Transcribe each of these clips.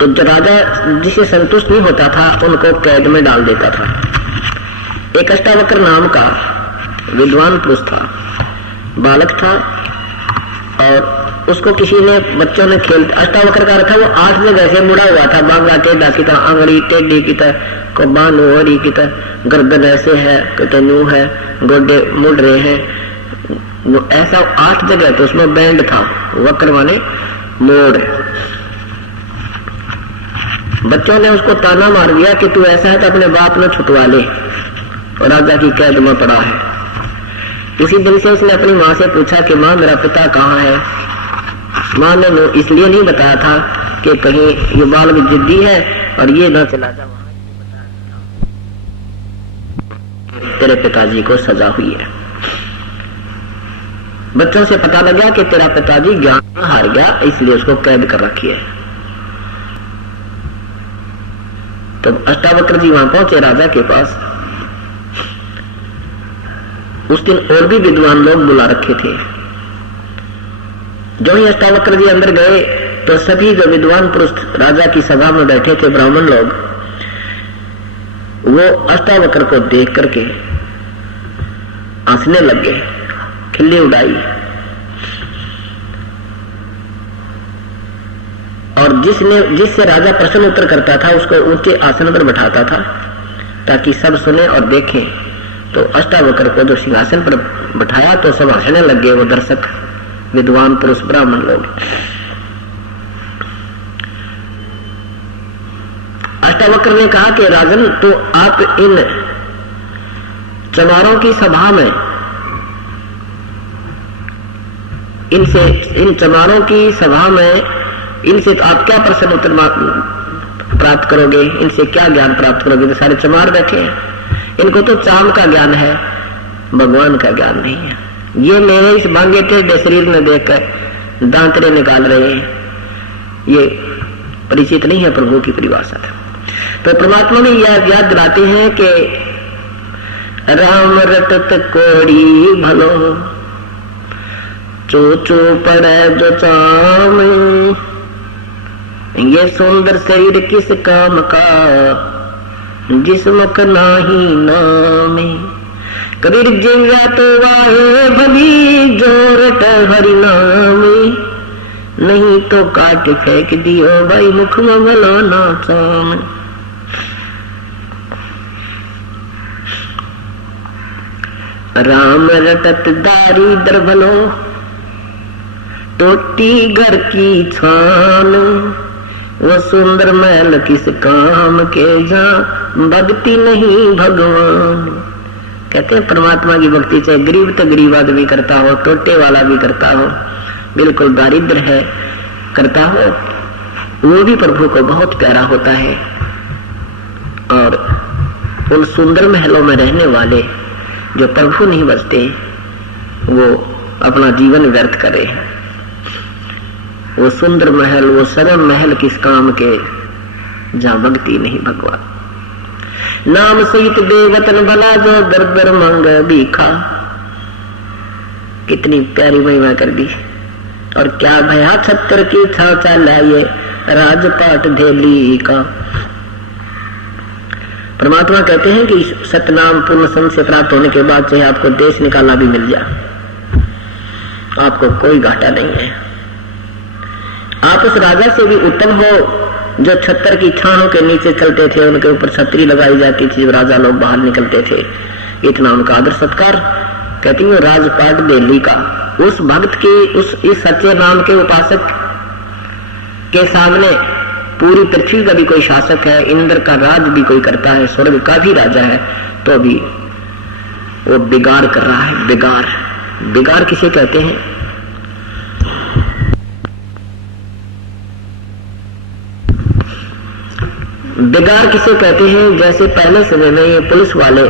तो जो राजा जिसे संतुष्ट नहीं होता था उनको कैद में डाल देता था। एक अष्टावक्र नाम का विद्वान पुरुष था, बालक था, और उसको किसी ने बच्चों ने खेल, अष्टावक्र का था वो 8 जगह से मुड़ा हुआ था, बांगा टेढ़ा की तरह, आंगड़ी टेढ़ी की तरह, को बान ओरी की तरह, गर्दन ऐसे है, कतनू है, गोडे मुड़ रहे हैं, ऐसा 8 जगह। तो उसमें बैंड था, वक्र माने मोड़। बच्चों ने उसको ताना मार दिया कि तू ऐसा है तो अपने बाप ने छुटवा ले, और राजा की कैद में पड़ा है। इसी दिन से उसने अपनी माँ से पूछा कि माँ मेरा पिता कहाँ है। माँ ने इसलिए नहीं बताया था कि कहीं ये बालक जिद्दी है और ये न चला जा, तेरे पिताजी को सजा हुई है। बच्चों से पता लगा कि तेरा पिताजी ज्ञान हार गया, इसलिए उसको कैद कर रखी है। तो अष्टावक्र जी वहां पहुंचे राजा के पास। उस दिन और भी विद्वान लोग बुला रखे थे। जो ही अष्टावक्र जी अंदर गए तो सभी जो विद्वान पुरुष राजा की सभा में बैठे थे, ब्राह्मण लोग, वो अष्टावक्र को देख करके हंसने लग गए, खिल्ली उड़ाई। और जिससे राजा प्रश्न उत्तर करता था उसको ऊंचे आसन पर बैठाता था ताकि सब सुने और देखें। तो अष्टावक्र को जो सिंहासन पर बैठाया तो सब हंसने लग गए, वो दर्शक विद्वान पुरुष ब्राह्मण लोग। अष्टावक्र ने कहा कि राजन, तो आप इन चमारों की सभा में इन चमारों की सभा में इनसे तो आप क्या प्रश्न उत्तर प्राप्त करोगे, इनसे क्या ज्ञान प्राप्त करोगे? तो सारे चमार बैठे हैं, इनको तो चाम का ज्ञान है, भगवान का ज्ञान नहीं है। ये मेरे इस बांगे टेढ़े शरीर में देखकर दांतरे निकाल रहे हैं, ये परिचित नहीं है प्रभु की परिभाषा। तो परमात्मा में याद दिलाते हैं कि राम रटत कोड़ी भलो, चो पड़े जो चाम, ये सुंदर शरीर किस काम का, जिस्म का नाही नाम। कबीर जिव्या तो वाहे भली, जोरट हरि नाम, नहीं तो काट फेंक दियो भाई मुख में भला ना चाम। राम रटत दारिद्र भलो, टोटी घर की छान, वो सुंदर महल किस काम के, जहाँ भक्ति नहीं भगवान। कहते हैं परमात्मा की भक्ति चाहे गरीब तो गरीब आदमी करता हो, टोटे वाला भी करता हो, बिल्कुल दारिद्र है करता हो, वो भी प्रभु को बहुत प्यारा होता है। और उन सुंदर महलों में रहने वाले जो प्रभु नहीं बचते, वो अपना जीवन व्यर्थ करे। वो सुंदर महल, वो सरल महल किस काम के, जहां भक्ति नहीं भगवान। नाम सहित देवतन भला, जो दर दर मांग भीखा। कितनी प्यारी महिमा कर दी। और क्या भया छत्तर की छाचा लाए, राजपाट धेली का। परमात्मा कहते हैं कि सतनाम पूर्ण संत से प्राप्त होने के बाद चाहे आपको देश निकालना भी मिल जाए, आपको कोई घाटा नहीं है। आप उस राजा से भी उत्तम हो जो छत्तर की छाहों के नीचे चलते थे, उनके ऊपर छतरी लगाई जाती थी, राजा लोग बाहर निकलते थे, इतना उनका आदर सत्कार। कहती हूँ राजपाट दिल्ली का। उस भक्त की, इस सच्चे नाम के उपासक के सामने पूरी पृथ्वी का भी कोई शासक है, इंद्र का राज भी कोई करता है, स्वर्ग का भी राजा है, तो भी वो बिगाड़ कर रहा है। बिगाड़ किसे कहते हैं? बिगाड़ किसे कहते हैं? जैसे पहले समय में ये पुलिस वाले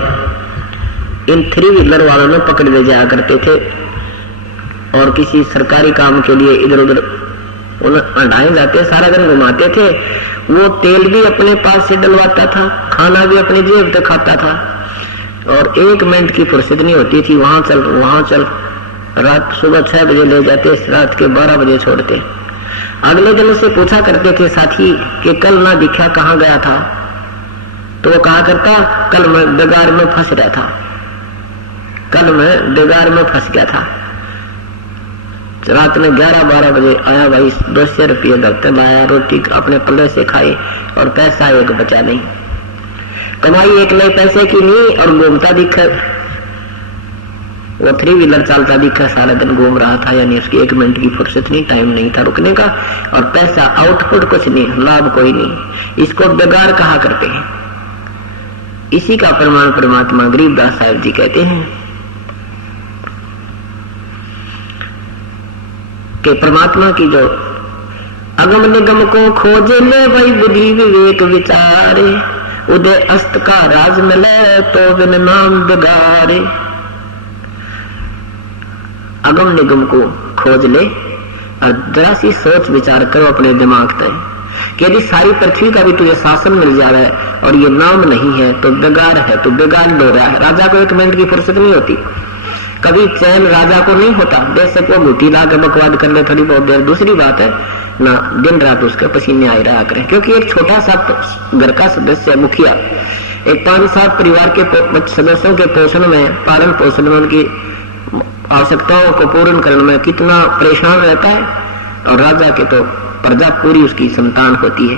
इन 3 व्हीलर वालों में पकड़ ले जाया करते थे और किसी सरकारी काम के लिए इधर उधर हटाए जाते, सारा दिन घुमाते थे। वो तेल भी अपने पास से डलवाता था, खाना भी अपनी जेब से खाता था, और 1 मिनट की फुर्सत नहीं होती थी। वहां चल। रात सुबह 6 बजे ले जाते, रात के 12 बजे छोड़ते। अगले दिन उससे पूछा करते थे साथी कि कल ना दिखा, कहाँ गया था? तो वो कहा करता, कल मैं बेगार में फंस रहा था, कल मैं बेगार में फंस गया था। रात में 11-12 बजे आया, भाई 200 रुपये दफ्तर लाया, रोटी अपने पल्ले से खाई और पैसा एक बचा नहीं। कमाई एक नए पैसे की नहीं और घूमता दिखा, वो 3 व्हीलर चालता दिखा, सारा दिन घूम रहा था, यानी उसकी 1 मिनट की फुर्सत नहीं, टाइम नहीं था रुकने का, और पैसा आउटपुट कुछ नहीं, लाभ कोई नहीं। इसको बेगार कहा करते हैं। इसी का प्रमाण परमात्मा गरीबदास साहब जी कहते हैं कि परमात्मा की जो अगम निगम को खोजे ले, वही बुद्धि विवेक विचारे, उदय अस्त का राज मिले तो बिन नाम बेगारे। अगम निगम को खोज ले और जरा सी सोच विचार करो अपने दिमाग तय कि यदि सारी पृथ्वी का भी तुझे शासन मिल जा रहा है और ये नाम नहीं है तो बेगार है, तो बेगार लो रहा है। राजा को 1 मिनट की फुर्सत नहीं होती, कभी चैन राजा को नहीं होता, बेशक वो घुटी ला के बकवाद कर ले थोड़ी बहुत देर, दूसरी बात है ना दिन रात उसके पसीने आए रहा करें। क्योंकि एक छोटा सा घर का सदस्य मुखिया एक 5-7 परिवार के सदस्यों के पोषण में, पालन पोषण में, उनकी आवश्यकताओं को पूर्ण करने में कितना परेशान रहता है, और राजा के तो प्रजा पूरी उसकी संतान होती है,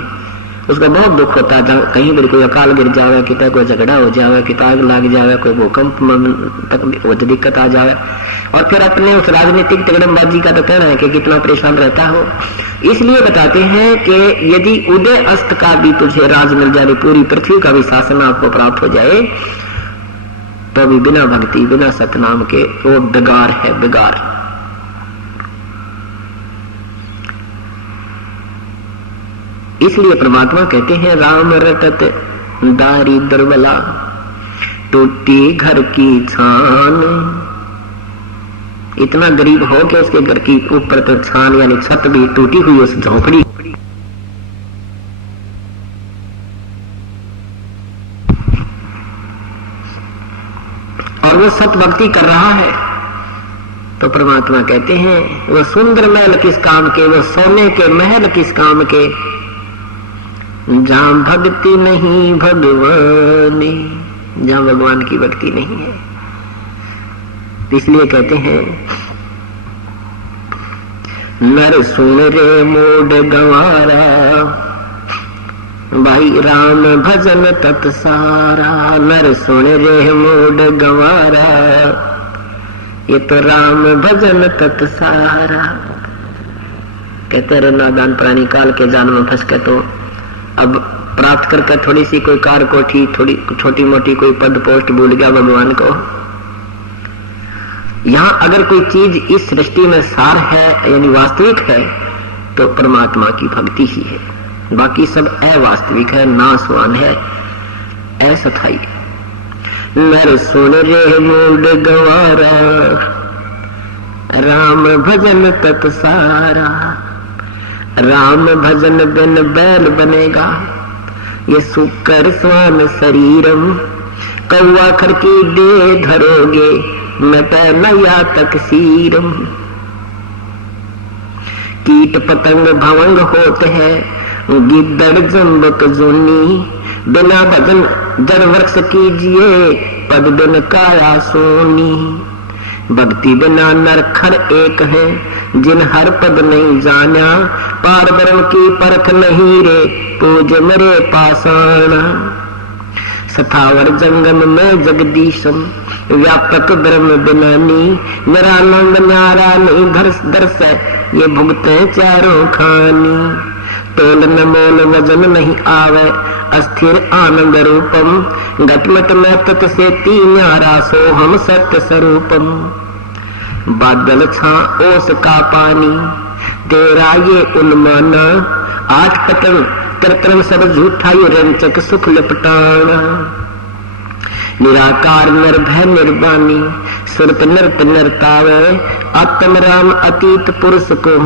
उसको बहुत दुख होता है। कहीं भी कोई अकाल गिर जावे, कितना कोई झगड़ा हो जावे, कितना आग लग जावे, कोई भूकंप तक दिक्कत आ जावे, और फिर अपने उस राजनीतिक तिगड़मबाजी का तो कहना है कि कितना परेशान रहता हो। इसलिए बताते हैं कि यदि उदय अस्त का भी तुझे राज मिल जाए, पूरी पृथ्वी का भी शासन आपको प्राप्त हो जाए, तो भी बिना भक्ति बिना सतनाम के वो बेगार है, बेगार। इसलिए परमात्मा कहते हैं राम रटत दारी दुर्बला, टूटी घर की छान। इतना गरीब हो कि उसके घर की ऊपर तो छान यानी छत भी टूटी हुई, उस झोंपड़ी। और वो सत भक्ति कर रहा है, तो परमात्मा कहते हैं वो सुंदर महल किस काम के, वो सोने के महल किस काम के, जहां भक्ति नहीं भगवान, जहां भगवान की भक्ति नहीं है। इसलिए कहते हैं नर सुन रे मोड गंवारा, भाई राम भजन तत्सारा। नर सुन रे मोड गंवारा, ये तो राम भजन तत्सारा। कहते रहे नादान प्राणी काल के जान में फंस के तो अब प्राप्त करके थोड़ी सी कोई कार कोठी, थोड़ी छोटी मोटी कोई पद पोस्ट भूल गया भगवान को। यहां अगर कोई चीज इस सृष्टि में सार है यानी वास्तविक है तो परमात्मा की भक्ति ही है, बाकी सब अवास्तविक है, नाशवान है, असथाई। नर सुन रे मूड गंवारा, राम भजन तत्सारा। राम भजन बिन बैल बनेगा, ये सुकर स्वान शरीरम। कौआ खर की दे धरोगे, मैं नया तक सीरम। कीट पतंग भवंग होते हैं, गिद्दड़ जम्बक जोनी। बिना भजन जड़ वृक्ष कीजिए, पद बिन काया सोनी। भक्ति बिना नरखर एक है, जिन हर पद नहीं जाना। पार ब्रह्म की परख नहीं रे, पूज मेरे पाषाण। सथावर जंगम में जगदीशम, व्यापक ब्रह्म बिनानी। निरानंद न्यारा नहीं दर्श, ये भुगते चारों खानी। तोल न मोल वजन नहीं आवे, अस्थिर आनंद रूपम। घटमट में तत् से तीन न्यारा, सोहम सत्य स्वरूपम। बादल छा ओस का पानी, तेरा ये उन्माना। 8 पतन कृत्रिम सब झूठा, ये रंचक सुख लिपटाना। निराकार निर्भय निर्वाणी, सुरत नृत नृतावे। आत्म राम अतीत पुरुष को,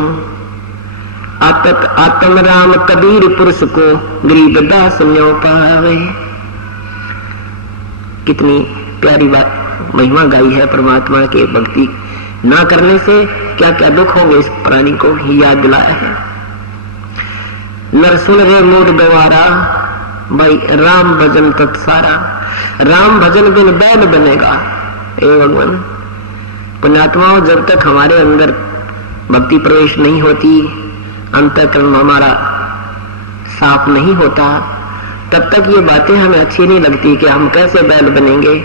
आत्म राम कबीर पुरुष को, गरीबदास न्यो पावे। कितनी प्यारी बात महिमा गाई है परमात्मा के। भक्ति ना करने से क्या क्या दुख होंगे इस प्राणी को ही याद दिलाया है। नर सुन रे मूड गवारा, भाई राम भजन तत्सारा। राम भजन बिन बैल बनेगा। हे भगवान, पुण्यात्माओं, जब तक हमारे अंदर भक्ति प्रवेश नहीं होती, अंतःकरण हमारा साफ नहीं होता, तब तक ये बातें हमें अच्छी नहीं लगती कि हम कैसे बैल बनेंगे,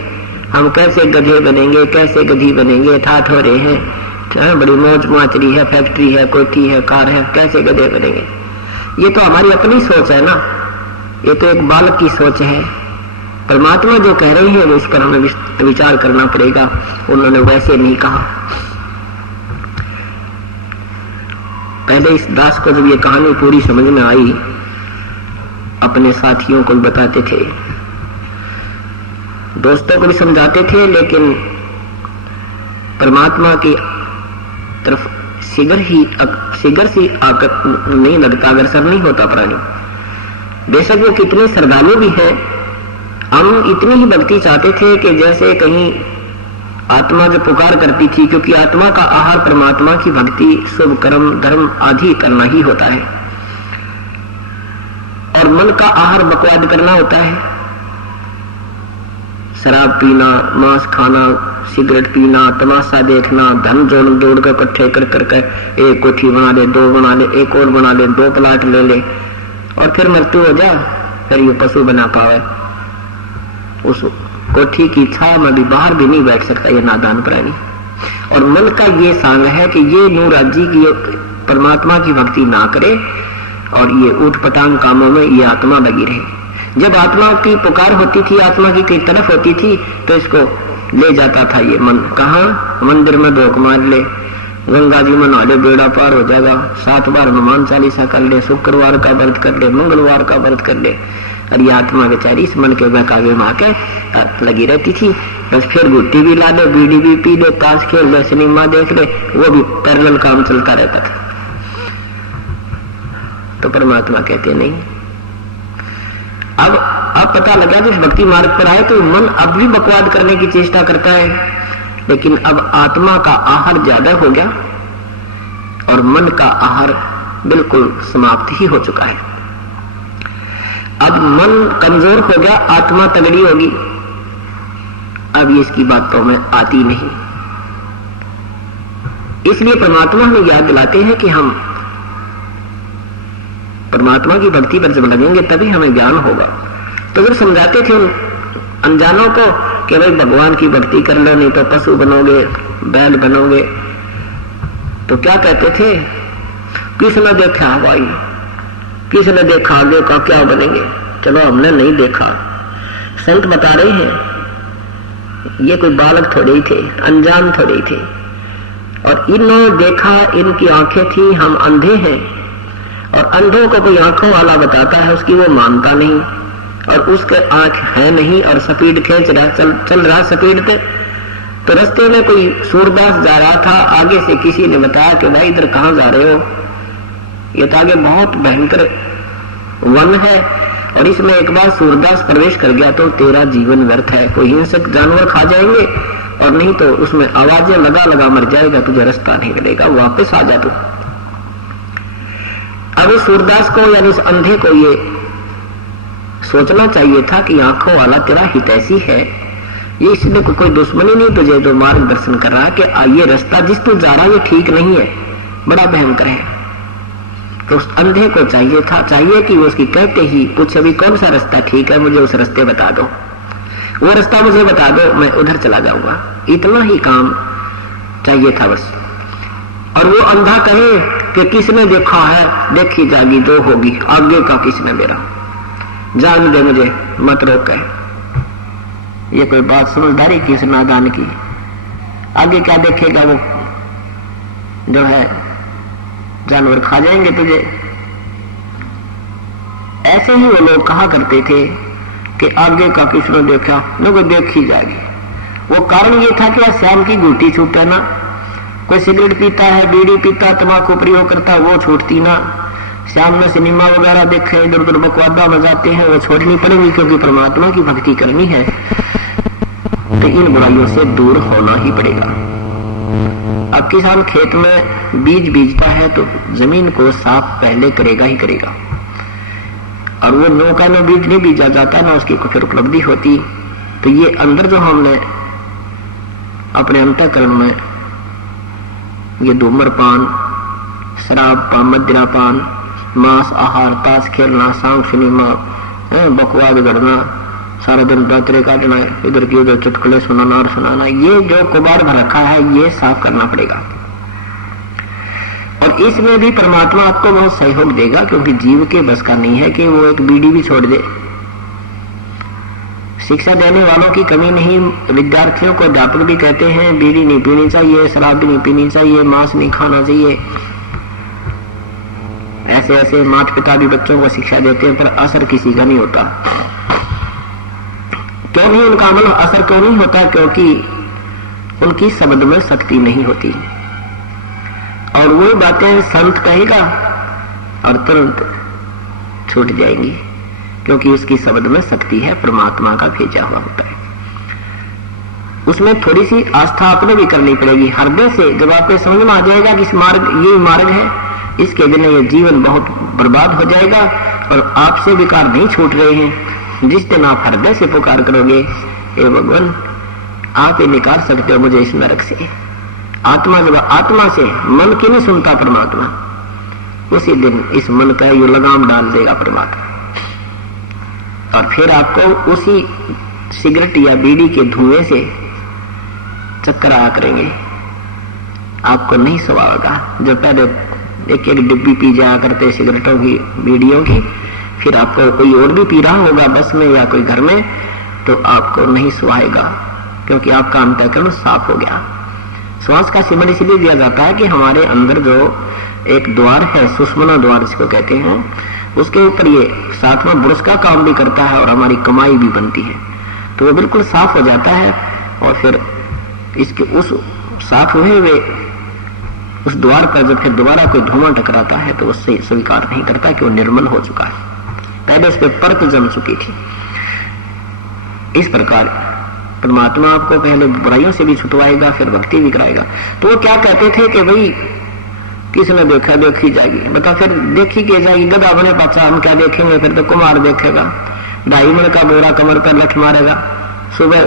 हम कैसे गधे बनेंगे, कैसे गधी बनेंगे, ठाठ हो रहे हैं, बड़ी मौज माचरी है, फैक्ट्री है, कोठी है, कार है, कैसे गधे बनेंगे। ये तो हमारी अपनी सोच है ना, ये तो एक बालक की सोच है। परमात्मा जो कह रहे हैं उस पर हमें विचार करना पड़ेगा। उन्होंने वैसे नहीं कहा। पहले इस दास को जब ये कहानी पूरी समझ में आई, अपने साथियों को बताते थे, दोस्तों को भी समझाते थे, लेकिन परमात्मा की तरफ सिगर सी आकर नहीं लगता, अग्रसर नहीं होता प्राणी। बेशक वो कितने श्रद्धालु भी है, हम इतनी ही भक्ति चाहते थे कि जैसे कहीं आत्मा जो पुकार करती थी, क्योंकि आत्मा का आहार परमात्मा की भक्ति, शुभ कर्म, धर्म आदि करना ही होता है, और मन का आहार बकवाद करना होता है। शराब पीना, मांस खाना, सिगरेट पीना, तमाशा देखना, धन जोड़ दौड़ कर इकट्ठे कर करके एक कोठी बना ले, दो बना ले, एक और बना ले, दो प्लाट ले ले, और फिर मृत्यु हो जा, फिर ये पशु बना पावे। उस कोठी की छाया में भी बाहर भी नहीं बैठ सकता ये नादान प्राणी। और मन का ये सांग है कि ये नूराजी की परमात्मा की भक्ति ना करे और ये ऊट पटांग कामों में ये आत्मा लगी रहे। जब आत्मा की पुकार होती थी, आत्मा की कई तरफ होती थी, तो इसको ले जाता था ये मन। कहाँ? मंदिर में धोख मार ले, गंगा जी में नहा ले, बेड़ा पार हो जाएगा, 7 बार हनुमान चालीसा कर ले, शुक्रवार का व्रत कर ले, मंगलवार का व्रत कर ले। और ये आत्मा बेचारी इस मन के बहकावे में आके लगी रहती थी। बस फिर गुट्टी भी ला ले, बीड़ी भी पी ले, ताश खेल ले, सिनेमा देख ले, वो भी पैरेलल काम चलता रहता था। तो परमात्मा कहते नहीं। अब पता लगा जिस भक्ति मार्ग पर आए तो मन अब भी बकवाद करने की चेष्टा करता है, लेकिन अब आत्मा का आहार ज्यादा हो गया और मन का आहार बिल्कुल समाप्त ही हो चुका है। अब मन कमजोर हो गया, आत्मा तगड़ी होगी। अब ये इसकी बातों में आती नहीं। इसलिए परमात्मा हमें याद दिलाते हैं कि हम परमात्मा की भक्ति पर जब लगेंगे तभी हमें ज्ञान होगा। तो जब समझाते थे उन अनजानों को कि भाई भगवान की भक्ति कर लो, नहीं तो पशु बनोगे, बैल बनोगे, तो क्या कहते थे? किसने देखा भाई, किसने देखा आगे का क्या बनेंगे? चलो हमने नहीं देखा, संत बता रहे हैं। ये कोई बालक थोड़े ही थे, अनजान थोड़े ही थे, और इन्होंने देखा, इनकी आंखें थी, हम अंधे हैं। और अंधों को कोई आंखों वाला बताता है, उसकी वो मानता नहीं, और उसके आंख है नहीं और स्पीड खींच रहा, चल रहा स्पीड पे। तो रास्ते में कोई सूरदास जा रहा था, आगे से किसी ने बताया कि भाई इधर कहाँ जा रहे हो? ये तो आगे बहुत भयंकर वन है और इसमें एक बार सूरदास प्रवेश कर गया तो तेरा जीवन व्यर्थ है। कोई हिंसक जानवर खा जाएंगे और नहीं तो उसमें आवाजें लगा लगा मर जाएगा, तुझे रास्ता नहीं मिलेगा, वापस आ जा तू। अब इस सूरदास को यानी इस अंधे को ये सोचना चाहिए था कि आंखों वाला तेरा हितैषी है, ये इसलिए कोई दुश्मनी नहीं तुझे जो मार्गदर्शन कर रहा है कि ये रास्ता जिस तू जा रहा है ये ठीक नहीं है, बड़ा भयंकर है। तो उस अंधे को चाहिए कि वो उसकी कहते ही पूछे भी कौन सा रास्ता ठीक है, मुझे उस रास्ते बता दो, वो रास्ता मुझे बता दो, मैं उधर चला जाऊंगा। इतना ही काम चाहिए था बस। और वो अंधा कहे कि किसने देखा है, देखी जागी जो होगी, आगे का किसने मेरा, जान दे मुझे मत रोक। ये कोई बात समझदारी की, इस नादान की? आगे क्या देखेगा वो, जो है जानवर खा जाएंगे तुझे। ऐसे ही वो लोग कहा करते थे कि आगे का किसने देखा, न कोई देखी जाएगी। वो कारण ये था कि श्याम की गुटी छूटे ना, कोई सिगरेट पीता है, बीड़ी पीता, तंबाकू प्रयोग करता है, वो छूटती ना। श्याम में सिनेमा वगैरह देखे, इधर उधर बकवादा में जाते हैं, वो छोड़नी पड़ेगी क्योंकि परमात्मा की भक्ति करनी है। तो इन बुराइयों से दूर होना ही पड़ेगा। अब किसान खेत में बीज बीजता है तो जमीन को साफ पहले करेगा ही करेगा। और वो नौका में बीज नहीं बीजा जाता ना उसकी फिर उपलब्धि होती। तो ये अंदर जो हमने अपने अंतःकरण में ये धूम्रपान, शराब पान, मदिरापान, मांस आहार, ताश खेलना, सांग सिनेमा, बकवाद गढ़ना, सारा दिन दातरे काटना, इधर की उधर चुटकुले सुनाना और सुनाना, ये जो कुबार भर रखा है ये साफ करना पड़ेगा। और इसमें भी परमात्मा आपको बहुत सहयोग देगा, क्योंकि जीव के बस का नहीं है कि वो एक बीड़ी भी छोड़ दे। शिक्षा देने वालों की कमी नहीं, विद्यार्थियों को अध्यापक भी कहते हैं बीड़ी नहीं पीनी चाहिए, शराब भी नहीं पीनी चाहिए, मांस नहीं खाना चाहिए। ऐसे ऐसे माता पिता भी बच्चों को शिक्षा देते हैं, पर असर किसी का नहीं होता। क्यों नहीं उनका अमल असर क्यों नहीं होता? क्योंकि उनकी शब्द में शक्ति नहीं होती। और वो बातें संत कहेगा और तुरंत छूट जाएंगी, क्योंकि उसकी शब्द में शक्ति है, परमात्मा का भेजा हुआ होता है। उसमें थोड़ी सी आस्था आपने भी करनी पड़ेगी हृदय से। जब आपको समझ में आ जाएगा कि इस मार्ग, ये मार्ग है, इसके बिना ये जीवन बहुत बर्बाद हो जाएगा और आपसे विकार नहीं छूट रहे हैं, जिस दिन आप हृदय से पुकार करोगे, हे भगवान आप ही निकाल सकते हो मुझे इस नरक से। आत्मा जब आत्मा से, मन की नहीं सुनता परमात्मा, उसी दिन इस मन का ये लगाम डाल देगा परमात्मा। और फिर आपको उसी सिगरेट या बीड़ी के धुएं से चक्कर आया करेंगे, आपको नहीं सुहागा। जो पहले एक एक डिब्बी पी जाया करते सिगरेटों की, बीड़ियों की, फिर आपको कोई और भी पी रहा होगा बस में या कोई घर में, तो आपको नहीं सुहाएगा, क्योंकि आपका अंतःकरण साफ हो गया। श्वास का सिमरण इसलिए दिया जाता है कि हमारे अंदर जो एक द्वार है, सुषुम्ना द्वार जिसको कहते हैं, उसके ऊपर ये सातवां ब्रश का काम भी करता है और हमारी कमाई भी बनती है। तो वो बिल्कुल साफ हो जाता है और फिर इसके उस साफ हुए हुए उस द्वार पर जब फिर दोबारा कोई धुआं टकराता है तो उससे स्वीकार नहीं करता कि वो निर्मल हो चुका है, पहले उस पर परत जम चुकी थी। इस प्रकार परमात्मा आपको पहले बुराइयों से भी छुटवाएगा, फिर भक्ति भी कराएगा। तो वो क्या कहते थे कि भाई किसने देखा, देखी जाएगी। बता फिर देखी के जाएगी, गधा बने पाचा, हम क्या देखेंगे? फिर तो कुमार देखेगा, 2.5 मन का बोरा कमर पर लठ मारेगा, सुबह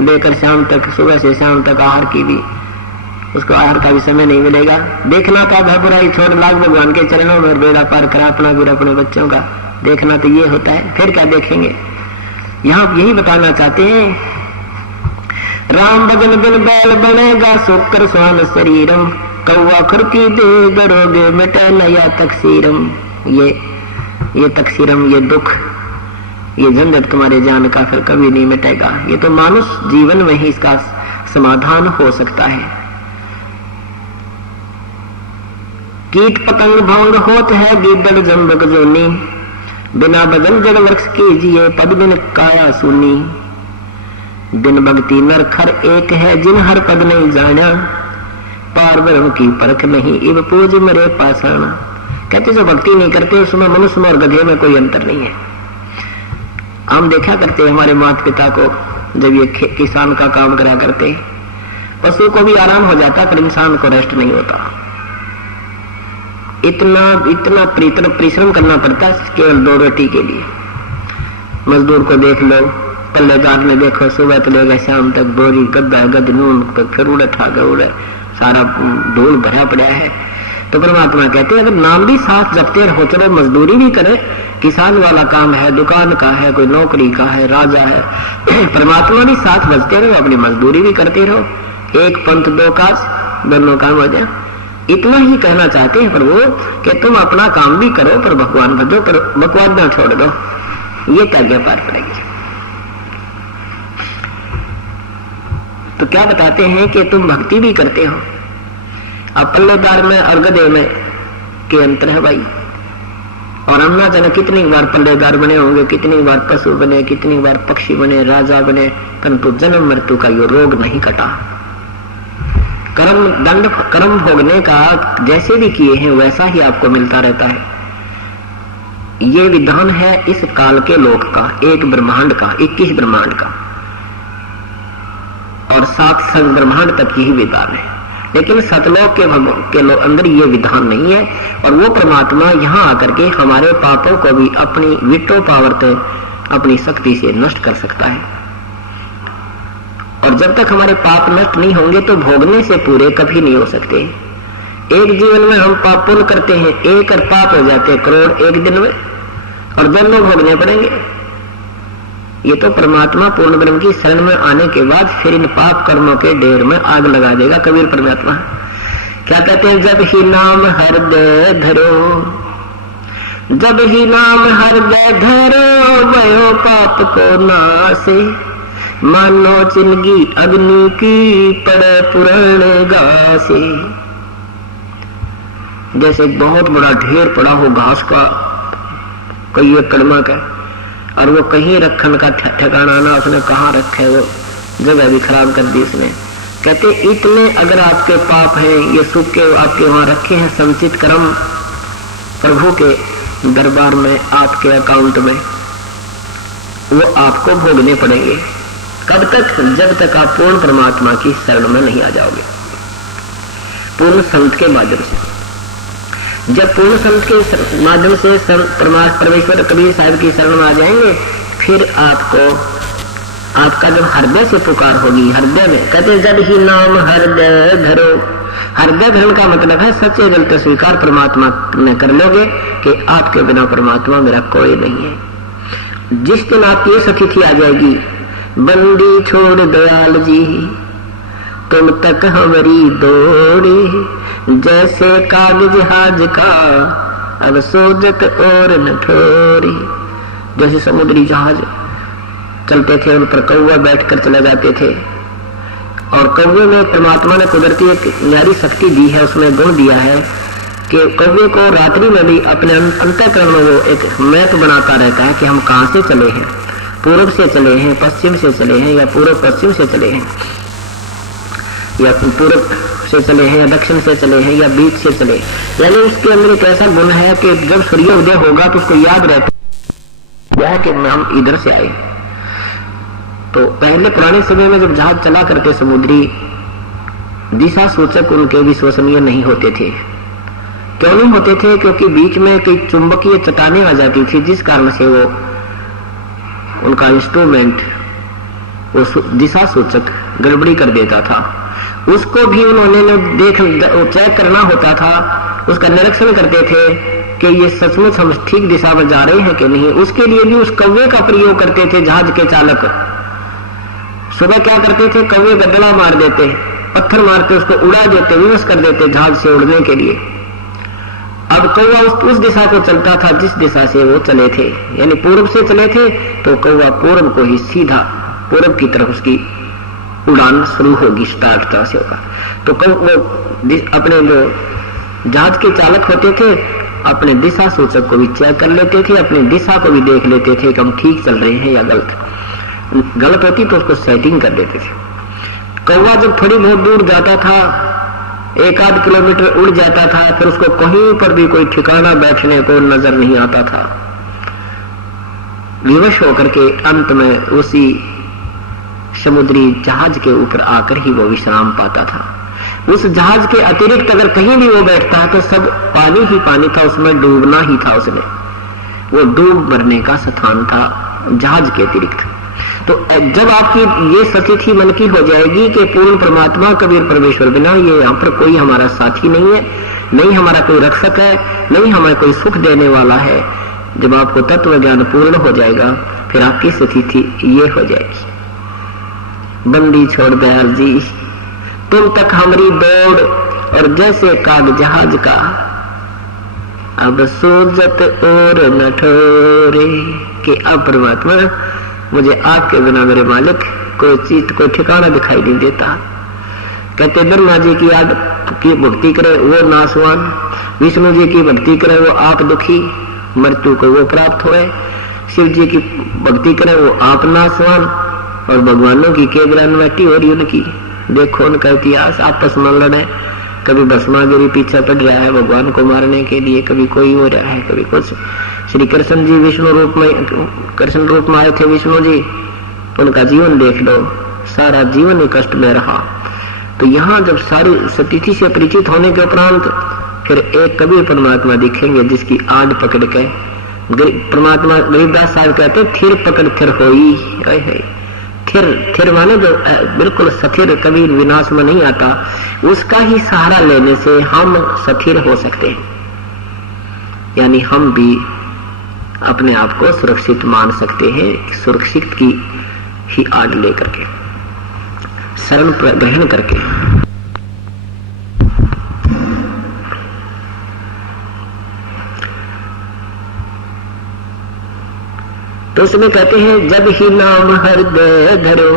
लेकर शाम तक, सुबह से शाम तक आहार की भी, उसको आहार का भी समय नहीं मिलेगा। देखना था घर बुराई छोड़, लाग भगवान के चरणों में बेड़ा पार करा अपना भी अपने बच्चों का। देखना तो ये होता है, फिर क्या देखेंगे? यहाँ यही बताना चाहते हैं, राम भजन बिन बैल बनेगा, सोकर स्वान शरीरम, कौवा खुरकी दे दरोगे मिटे नया तकसीरम। ये तकसीरम, ये दुख, ये झंझट तुम्हारे जान का फिर कभी नहीं मिटेगा। ये तो मानुष जीवन में ही इसका समाधान हो सकता है। कीट पतंग भंग होत है, गीदड़ जम्बक जोनी, बिना बदन जड़ वृक्ष कीजिए, पद बिन काया सुनी। बिन भक्ति नर खर एक है, जिन हर पद नहीं जाना, पार ब्रह्म की परख नहीं, इब पूज मरे पाषाण। कहते जो भक्ति नहीं करते उसमें मनुष्य में और गधे में कोई अंतर नहीं है। हम देखा करते हमारे माता पिता को, जब ये किसान का काम करा करते, पशु को भी आराम हो जाता पर इंसान को रेस्ट नहीं होता। इतना परिश्रम करना पड़ता है केवल 2 रोटी के लिए। मजदूर को देख लो, पल्लेदार ने देखो, सुबह तो लेगा शाम तक बोरी गद्दा गद नून, फिर उड़े ठाके उड़े, सारा धूल भरा पड़ा है। तो परमात्मा कहते हैं अगर नाम भी साथ जपते रहो, चलो मजदूरी भी करे, किसान वाला काम है, दुकान का है, कोई नौकरी का है, राजा है, परमात्मा भी साथ बजते रहो, अपनी मजदूरी भी करते रहो, एक पंथ 2 काज, दोनों काम हो जाए। इतना ही कहना चाहते हैं प्रभु कि तुम अपना काम भी करो पर भगवान भजो, पर बकवाद ना छोड़ दो, ये त्याज्ञा पार पड़ेगी। तो क्या बताते हैं कि तुम भक्ति भी करते हो। अब पल्लेदार में और गधे में के अंतर है भाई। और हम ना जाने कितनी बार पल्लेदार बने होंगे, कितनी बार पशु बने, कितनी बार पक्षी बने, राजा बने, परंतु जन्म मृत्यु का ये रोग नहीं कटा। कर्म भोगने का जैसे भी किए हैं वैसा ही आपको मिलता रहता है। ये विधान है इस काल के लोक का, एक ब्रह्मांड का, 21 ब्रह्मांड का, और 7 संग ब्रह्मांड तक यही विधान है। लेकिन सतलोक के अंदर ये विधान नहीं है। और वो परमात्मा यहाँ आकर के हमारे पापों को भी अपनी विटो पावर से, अपनी शक्ति से नष्ट कर सकता है। और जब तक हमारे पाप नष्ट नहीं होंगे तो भोगने से पूरे कभी नहीं हो सकते। एक जीवन में हम पाप पुण्य करते हैं, एक पाप हो जाते हैं करोड़ एक दिन में, और दोनों भोगने पड़ेंगे। ये तो परमात्मा पूर्ण ब्रह्म की शरण में आने के बाद फिर इन पाप कर्मों के ढेर में आग लगा देगा। कबीर परमात्मा क्या कहते हैं, जब ही नाम हृदय धरो, जब ही नाम हृदय धरो, भयो पाप को नासे, मानो चिंगी अग्नि की पड़े पुराण घासे। जैसे बहुत बड़ा ढेर पड़ा हो घास का, कोई एकड़ में का, और वो कहीं रखने का ठिकाना ना, उसने कहाँ रखे, वो जगह भी खराब कर दी उसने। कहते इतने अगर आपके पाप हैं, ये सुख के आपके वहां रखे हैं संचित कर्म प्रभु के दरबार में, आपके अकाउंट में, वो आपको भोगने पड़ेंगे। कब तक? जब तक आप पूर्ण परमात्मा की शरण में नहीं आ जाओगे, पूर्ण संत के माध्यम से। जब पूर्ण संत के माध्यम से परमेश्वर कबीर साहब की शरण में आ जाएंगे, फिर आपका जब हृदय से पुकार होगी, हृदय में, कहते जब ही नाम हृदय धरो। हृदय धरण का मतलब है सच्चे दिल से स्वीकार परमात्मा ने कर लोगे कि आपके बिना परमात्मा मेरा कोई नहीं है। जिस दिन आपकी स्थिति आ जाएगी, बंदी छोड़ दयाल जी तुम तक हमारी दौड़ी, जैसे कागज जहाज का अब सोजत और न ठोरी। जैसे समुद्री जहाज चलते थे, उन पर कौवे बैठकर चले जाते थे, और कौवे में परमात्मा ने कुदरती एक न्यारी शक्ति दी है, उसमें गुण दिया है कि कौवे को रात्रि में भी अपने अंतःकरण में वो एक मैप बनाता रहता है कि हम कहाँ से चले हैं, पूर्व से चले हैं, पश्चिम से चले हैं, या पूर्व पश्चिम से चले हैं, या पूर्व से चले हैं, या दक्षिण से चले हैं, या बीच से चले। यानी उसके अंदर एक ऐसा गुण है कि जब सूर्योदय होगा तो उसको याद रहता है कि हम इधर से आए। तो पहले पुराने समय में जब जहाज चला करते समुद्री, दिशा सूचक उनके विश्वसनीय नहीं होते थे। क्यों नहीं होते थे? क्योंकि बीच में कई चुंबकीय चट्टानें आ जाती थी, जिस कारण से वो उनका इंस्ट्रूमेंट वो दिशा सूचक गड़बड़ी कर देता था। उसको भी उन्होंने चेक करना होता था, उसका निरीक्षण करते थे कि ये सचमुच हम ठीक दिशा में जा रहे हैं कि नहीं। उसके लिए भी उस कौवे का प्रयोग करते थे जहाज के चालक। सुबह क्या करते थे, कौवे गदला मार देते, पत्थर मारते, उसको उड़ा देते, विवश कर देते जहाज से उड़ने के लिए। अब कौवा उस दिशा को चलता था जिस दिशा से वो चले थे, यानी पूर्व से चले थे तो कौवा पूर्व को ही सीधा पूर्व की तरफ उसकी उड़ान शुरू होगी, स्टार्ट से होगा। तो अपने जो जहाज के चालक होते थे अपने दिशा सूचक को भी चेक कर लेते थे, अपनी दिशा को भी देख लेते थे कि हम ठीक चल रहे हैं या गलत होती तो उसको सेटिंग कर देते थे। कौवा जब थोड़ी बहुत दूर जाता था, 1-8 किलोमीटर उड़ जाता था, फिर उसको कहीं पर भी कोई ठिकाना बैठने को नजर नहीं आता था। विवश होकर के अंत में उसी समुद्री जहाज के ऊपर आकर ही वो विश्राम पाता था। उस जहाज के अतिरिक्त अगर कहीं भी वो बैठता तो सब पानी ही पानी था, उसमें डूबना ही था। उसने वो डूब मरने का स्थान था जहाज के अतिरिक्त। तो जब आपकी ये स्थिति मन की हो जाएगी कि पूर्ण परमात्मा कबीर परमेश्वर बिना ये यहाँ पर कोई हमारा साथी नहीं है, नहीं हमारा कोई रक्षक है, नहीं हमें कोई सुख देने वाला है, जब आपको तत्व ज्ञान पूर्ण हो जाएगा फिर आपकी स्थिति ये हो जाएगी, बंदी छोड़ दयाल जी तुम तक हमारी दौड़, और जैसे काग जहाज का अब सोजत और न ठोरे। कि अब परमात्मा मुझे आपके बिना मेरे मालिक कोई चीज कोई ठिकाना दिखाई नहीं देता। कहते ब्रह्मा जी की याद की भक्ति करे वो नासवान, विष्णु जी की भक्ति करे वो आप दुखी, मृत्यु को वो प्राप्त हुए, शिव जी की भक्ति करे वो आप नासवान, और भगवानों की के ग्रानवटी हो रही उनकी। देखो उनका इतिहास, आपस में लड़े, कभी भस्मागिरी पीछे पड़ रहा है भगवान को मारने के लिए, कभी कोई हो रहा है, कभी कुछ। श्री कृष्ण जी विष्णु रूप में, कृष्ण रूप में आए थे विष्णु जी, उनका जीवन देख लो, सारा जीवन ही कष्ट में रहा। तो यहाँ जब सारी सतिथि से परिचित होने के उपरांत फिर एक कबीर परमात्मा दिखेंगे जिसकी आड़ पकड़ के परमात्मा गरीबदास साहब कहते थिर पकड़ थिर होई। थिर थिर माने जो बिल्कुल स्थिर, कभी विनाश में नहीं आता, उसका ही सहारा लेने से हम स्थिर हो सकते हैं। यानी हम भी अपने आप को सुरक्षित मान सकते हैं, सुरक्षित की ही आड़ लेकर के, शरण ग्रहण करके। तो उसमें कहते हैं जब ही नाम हृदय धरो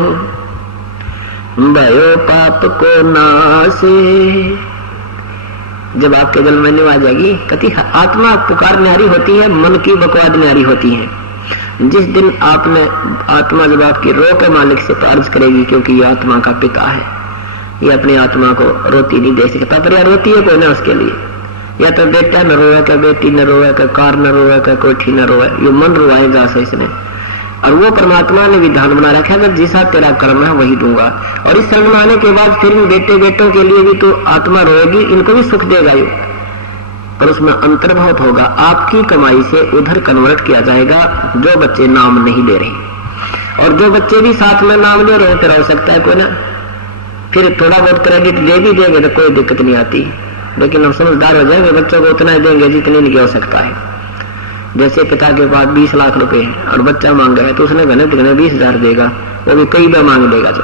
भयो पाप को नासे। जब आपके दिल में आ जाएगी, कहती आत्मा पुकार न्यारी होती है, मन की बकवाद न्यारी होती है। जिस दिन आपने आत्मा जब आपकी रो के मालिक से अर्ज करेगी, क्योंकि ये आत्मा का पिता है, ये अपनी आत्मा को रोती नहीं दे सकता, पर यार रोती है कोई ना उसके लिए। या तो बेटा न रोए, का बेटी न रोए, का कार न रोए, का कोठी न रोए, ये मन रोएगा से इसने। और वो परमात्मा ने विधान बना रखा है, अगर जैसा तेरा कर्म है वही दूंगा। और इस शरण में आने के बाद फिर बेटे बेटों के लिए भी तो आत्मा रोएगी, इनको भी सुख देगा ये, पर उसमें अंतर्भाव होगा। आपकी कमाई से उधर कन्वर्ट किया जाएगा जो बच्चे नाम नहीं ले रहे, और जो बच्चे भी साथ में नाम ले रहे हैं, तेरा हो सकता है कोई ना फिर थोड़ा बहुत क्रेडिट दे भी देंगे तो कोई दिक्कत नहीं आती, लेकिन हम समझदार हो जाएंगे, बच्चों को उतना देंगे जितने नहीं हो सकता है। जैसे पिता के पास 20 लाख रुपए है और बच्चा मांग रहा है, तो उसने घने 20,000 देगा, वो भी कई बार मांग लेगा, जो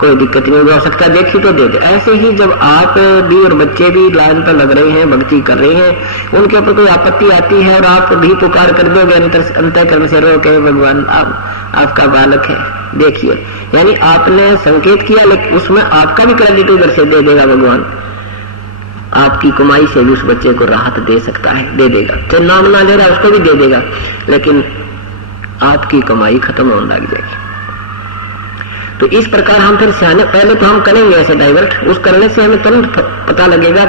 कोई दिक्कत नहीं हो सकता, देखी तो दे दे। ऐसे ही जब आप भी और बच्चे भी लाइन पर लग रहे हैं, भक्ति कर रहे हैं, उनके ऊपर कोई आपत्ति आती है और आप भी पुकार कर दोगे अंतःकरण से, रो के भगवान आपका बालक है देखिए, यानी आपने संकेत किया, लेकिन उसमें आपका भी क्रेडिट उधर से दे देगा भगवान। आपकी कमाई से भी उस बच्चे को राहत दे सकता है, दे देगा, चाहे नाम ना ले रहा उसको भी दे देगा, लेकिन आपकी कमाई खत्म होने लग जाएगी। तो इस प्रकार हम फिर सियाने, पहले तो हम करेंगे ऐसे डाइवर्ट, उस करने से हमें तुरंत पता लगेगा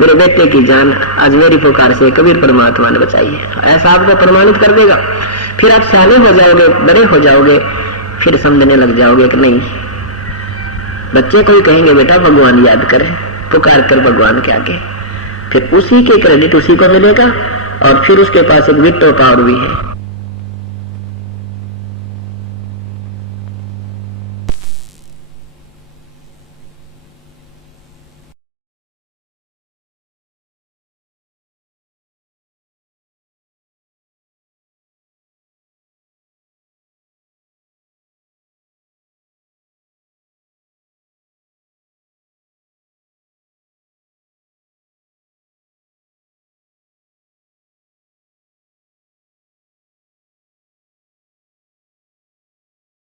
मेरे बेटे की जान आज मेरी पुकार से कबीर परमात्मा ने बचाई है, ऐसा आपको प्रमाणित कर देगा। फिर आप सियाने हो जाओगे, बड़े हो जाओगे, फिर समझने लग जाओगे कि नहीं, बच्चे को ही कहेंगे बेटा भगवान याद करे, पुकार कर भगवान के आगे, फिर उसी के क्रेडिट उसी को मिलेगा, और फिर उसके पास एक विटो पावर भी है।